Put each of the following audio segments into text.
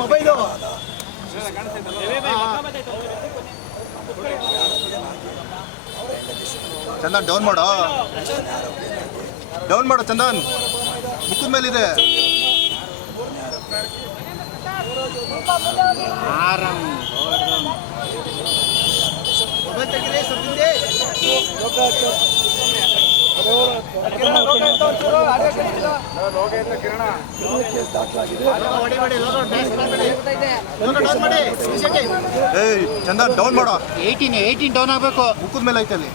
Mobile Chandan down ಮಾಡೋ. Down ಮಾಡು ಚಂದನ್. ಮುಖದ ಮೇಲಿದೆ. ಮೊಬೈಲ್ ತೆಗೀರಿ ಏಯ್ ಚಂದನ್ ಡೌನ್ ಮಾಡೋ. ಏಯ್ಟೀನ್ ಏಯ್ಟೀನ್ ಡೌನ್ ಆಗಬೇಕು. ಮುಖದ ಮೇಲೆ ಐತೆ ಅಲ್ಲಿ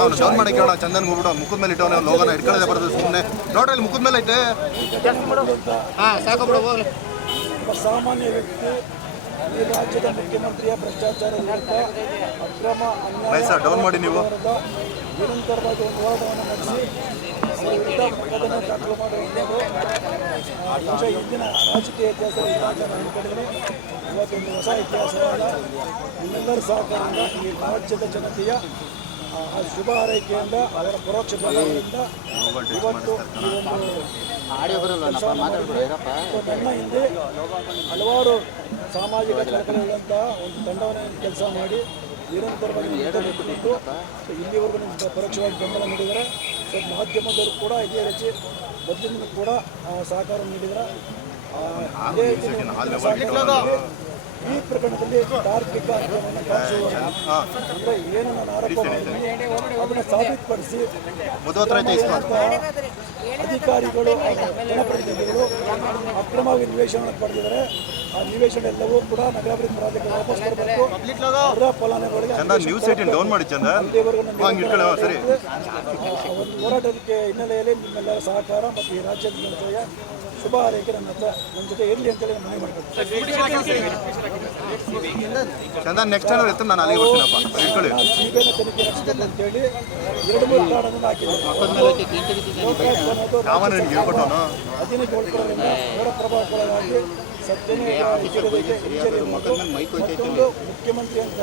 ಅವನು ಡೌನ್ ಮಾಡಿ ಕೇಳ ಚಂದನ್ ಹೋಗ್ಬಿಡು. ಮುಖದ ಮೇಲೆ ಇಟ್ಟವನ ಲೋಗನ ಇಟ್ಕೊಳ್ಳದೆ ಬರ್ತದೆ ಸುಮ್ಮನೆ ನೋಡ್ರಿ ಅಲ್ಲಿ ಮುಖದ ಮೇಲೆ ಐತೆ. ಹಾಂ ಸಾಕು ಬಿಡು ಹೋಗ್ಲಿ. ಸಾಮಾನ್ಯ ವ್ಯಕ್ತಿ ಈ ರಾಜ್ಯದ ಮುಖ್ಯಮಂತ್ರಿಯ ಭ್ರಷ್ಟಾಚಾರ ವಿರುದ್ಧ ಅಕ್ರಮ ಅನ್ಯಾಯ ನಿರಂತರವಾಗಿ ಒಂದು ಹೋರಾಟವನ್ನು ನಡೆಸಿ ವಿರುದ್ಧ ಮೊಕದ್ದಮೆ ದಾಖಲು ಆ, ಬಹುಶಃ ಇಂದಿನ ರಾಜಕೀಯ ಇತಿಹಾಸ ಇತಿಹಾಸ ಅನ್ಕೊಂಡಿದ್ದೀನಿ ಇವತ್ತೊಂದು ಹೊಸ ಇತಿಹಾಸವಾದ ನಿಮ್ಮೆಲ್ಲರ ಸಹಕಾರದಿಂದ ಈ ರಾಜ್ಯದ ಜನತೆಯ ಶುಭ ಹಾರೈಕೆಯಿಂದ ಅದರ ಪರೋಕ್ಷ ಬೆಂಬಲದಿಂದ ಇವತ್ತು ಇರಪ್ಪ ಹಿಂದೆ ಹಲವಾರು ಸಾಮಾಜಿಕ ಕಳಕಳಿಗಳಂತಹ ಒಂದು ತಂಡವನ್ನು ಕೆಲಸ ಮಾಡಿ ನಿರಂತರವಾಗಿ ಕೊಟ್ಟು ಸೊ ಇಲ್ಲಿವರೆಗೂ ನಿಮ್ಗೆ ಪರೋಕ್ಷವಾಗಿ ಬೆಂಬಲ ನೀಡಿದರೆ ಸೊ ಮಾಧ್ಯಮದವರು ಕೂಡ ಇದೇ ರೀತಿ ಮೊದಲಿಂದ ಕೂಡ ಆ, ಸಹಕಾರ ನೀಡಿದ್ದಾರೆ. ಈ ಪ್ರಕರಣದಲ್ಲಿ ತಾರ್ಕಿಕ ಅಂದ್ರೆ ಕಾಣಿಸುವ ಅಂದರೆ ಏನು ನಾನು ಆರೋಪ ಅದನ್ನು ಸಾಬೀತುಪಡಿಸಿ ಅಧಿಕಾರಿಗಳು ಜನಪ್ರತಿನಿಧಿಗಳು ಅಕ್ರಮವಾಗಿ ನಿವೇಶನ ಪಡೆದಿದ್ದಾರೆ. ನಿವೇಶನ ಎಲ್ಲವೂ ಕೂಡ ನಗರಾಭಿವೃದ್ಧಿ ಪ್ರಾಧಿಕಾರ ವಾಪಸ್ ಬರಬೇಕು. ಅದರ ಫಲಾನುಭವಿಗಳಿಗೆ ಒಂದು ಹೋರಾಟಕ್ಕೆ ಹಿನ್ನೆಲೆಯಲ್ಲಿ ನಿಮ್ಮೆಲ್ಲರ ಸಹಕಾರ ಮತ್ತು ಈ ರಾಜ್ಯದ ಜನತೆಯ ಶುಭ ಹಾರೈಕೆ ನನ್ನ ಹತ್ರ ನನ್ನ ಜೊತೆ ಇರಲಿ ಅಂತೇಳಿ ನಾನು ಮನವಿ ಮಾಡ್ಕೊಳ್ತೀನಿ. ನೆಕ್ಸ್ಟ್ ಟೈಮ್ ಇರ್ತೀನಿ ನಾನು ಅಲ್ಲಿಗೆ ಬರ್ತೀನಪ್ಪ ಇಟ್ಕೊಳ್ಳಿ. ನಾನು ಸಿಬಿಐನ ತನಿಖೆ ನಡೆಸಬೇಕು ಅಂತೇಳಿ ಎರಡು ಮೂರು ಕಾರಣವನ್ನು ಹಾಕಿದ್ದೀನಿ. ಹದಿನೈದು ಏಳ್ಕೊಳ್ಳೋದ್ರಿಂದ ಪ್ರಭಾವಕ್ಕೊಳಗಾಗಿ ಸತ್ಯನೇ ಮತ್ತೊಂದು ಮುಖ್ಯಮಂತ್ರಿ ಅಂತ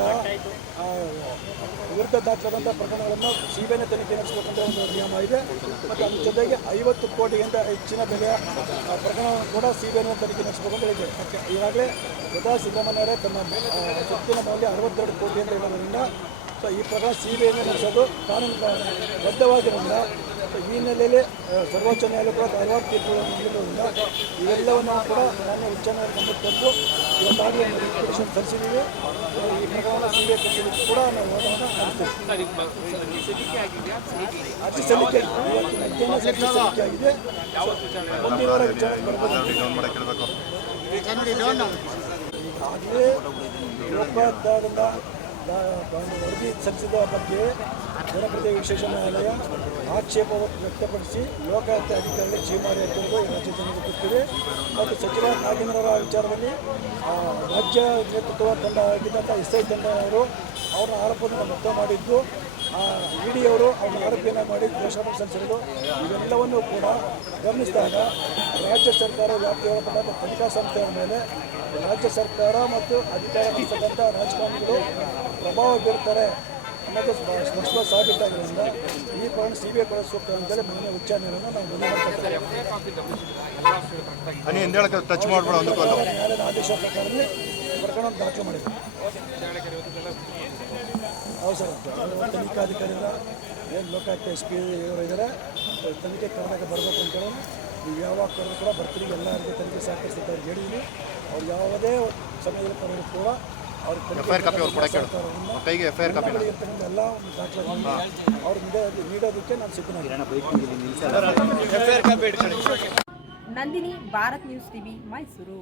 ವಿರುದ್ಧ ದಾಖಲಾದಂಥ ಪ್ರಕರಣಗಳನ್ನು ಸಿಬಿಐನ ತನಿಖೆ ನಡೆಸಬೇಕಂತ ಒಂದು ನಿಯಮ ಇದೆ. ಮತ್ತು ಅದ್ರ ಜೊತೆಗೆ ಐವತ್ತು ಕೋಟಿಗಿಂತ ಹೆಚ್ಚಿನ ಬೆಲೆಯ ಪ್ರಕರಣವನ್ನು ಕೂಡ ಸಿಬಿಐನ ತನಿಖೆ ನಡೆಸಬೇಕಂತ ಹೇಳಿದೆ ಈಗಾಗಲೇ ಯಥಾ ಸಿದ್ದರಾಮಯ್ಯವರೇ ತಮ್ಮ ಸುತ್ತಿನ ಮೌಲ್ಯ ಅರವತ್ತೆರಡು ಕೋಟಿ ಅಂತ ಹೇಳೋದ್ರಿಂದ ಸೊ ಈ ಪ್ರಕರಣ ಸಿ ಬಿ ಐನ ನಡೆಸೋದು ಕಾನೂನು ಬದ್ಧವಾಗಿರೋದ್ರಿಂದ ಈ ಹಿನ್ನೆಲೆಯಲ್ಲಿ ಸರ್ವೋಚ್ಚ ನ್ಯಾಯಾಲಯ ಕೂಡ ಧಾರವಾಡ ತೀರ್ಪುಗಳನ್ನು ಇವೆಲ್ಲವನ್ನು ಕೂಡ ಮಾನ್ಯ ಉಚ್ಚ ನ್ಯಾಯಾಲಯ ಗಮನಕ್ಕೆ ತಂದು ಇವತ್ತಾಗಿ ಒಂದು ರಿಪಿಟೇಷನ್ ತರಿಸಿದ್ದೀವಿ. ಈ ಪ್ರಕರಣ ಸಿ ಕೂಡ ನಾವು ಹೋರಾಟವನ್ನು ನಡೆಸ್ತೀವಿ ಅರ್ಜಿ ಸಲ್ಲಿಕೆ ಇವತ್ತಿನ ಮಧ್ಯಾಹ್ನ ಸಲ್ಲಿಕೆ ಆಗಿದೆ. ಮುಂದಿನ ವಾರ ವಿಚಾರಣೆ ಈಗಾಗಲೇ ವರದಿ ಸಲ್ಲಿಸಿದ ಬಗ್ಗೆ ಜನಪ್ರತಿ ವಿಶೇಷ ನ್ಯಾಯಾಲಯ ಆಕ್ಷೇಪ ವ್ಯಕ್ತಪಡಿಸಿ ಲೋಕಾಯುಕ್ತ ಅಧಿಕಾರಿಗಳು ಹಾಕಿರುವುದು ಈ ರಾಜ್ಯ ಜನರಿಗೆ ಗೊತ್ತಿದೆ. ಮತ್ತು ಸಚಿವ ನಾಗೇಂದ್ರರ ವಿಚಾರದಲ್ಲಿ ರಾಜ್ಯ ನೇತೃತ್ವ ತಂಡ ಆಗಿದ್ದಂಥ ಎಸ್ ಐ ತಂಡ ಅವರು ಅವರ ಆರೋಪವನ್ನು ಮುಕ್ತ ಮಾಡಿದ್ದು ಇಡಿ ಅವರು ಅವ್ರ ಆರೋಪಿಯನ್ನು ಮಾಡಿ ದೋಷಾರೋಪ ಸಲ್ಲಿಸಿರೋದು. ಇವೆಲ್ಲವನ್ನು ಕೂಡ ಗಮನಿಸಿದಾಗ ರಾಜ್ಯ ಸರ್ಕಾರ ವ್ಯಾಪ್ತಿ ಒಳಪಟ್ಟಂಥ ತನಿಖಾ ಸಂಸ್ಥೆಯ ಮೇಲೆ ರಾಜ್ಯ ಸರ್ಕಾರ ಮತ್ತು ಅಧಿಕಾರ ನಡೆಸತಕ್ಕಂಥ ರಾಜಕಾರಣಿಗಳು ಪ್ರಭಾವ ಬೀರ್ತಾರೆ ಅನ್ನೋದು ಸ್ಪ- ಸ್ಪಷ್ಟವಾಗಿ ಸಾಬೀತಾಗಿರೋದ್ರಿಂದ ಈ ಕಾರಣ ಸಿ ಬಿ ಐ ಕೊಡೋ ಸೂಕ್ತ ಅಂತೇಳಿ ಮಾನ್ಯ ಉಚ್ಚಾರಣೆಯನ್ನು ನಾವು ಮನವಿ ಟಚ್ ಮಾಡ್ಬೇಡ ಒಂದಕ್ಕೊಂದು ನ್ಯಾಯಾಲಯದ ಆದೇಶ ಪ್ರಕಾರನೇ ಪ್ರಕರಣ ದಾಖಲು ಮಾಡಿದೆ ಹೌದು ಸರ್. ತನಿಖಾಧಿಕಾರಿಗಳ ಏನು ಲೋಕಾಯುಕ್ತ ಎಸ್ ಪಿ ಇವರು ಇದ್ದಾರೆ ತನಿಖೆ ಕರ್ನಾಟಕ ಬರಬೇಕು ಅಂತೇಳಿ ನೀವು ಯಾವಾಗ ಕರೆದು ಕೂಡ ಬರ್ತೀರಿ. ಎಲ್ಲರಿಗೂ ತನಿಖೆ ಸಹಕರಿಸಿದ್ದಾರೆ ಹೇಳಿದ್ದೀನಿ ಹೇಳಿದ್ವಿ ಅವ್ರು ಯಾವುದೇ ಸಮಯದಲ್ಲಿ ಕರೆದು ಕೂಡ ಎಫ್ ಐ ಆರ್ ಕಾಪಿ ಅವ್ರು ಕೈಗೆ ಎಫ್ ಐ ಆರ್ ಕಾಪಿ ಎಲ್ಲ ನೀಡೋದಕ್ಕೆ ನಂದಿನಿ, ಭಾರತ್ ನ್ಯೂಸ್ ಟಿವಿ, ಮೈಸೂರು.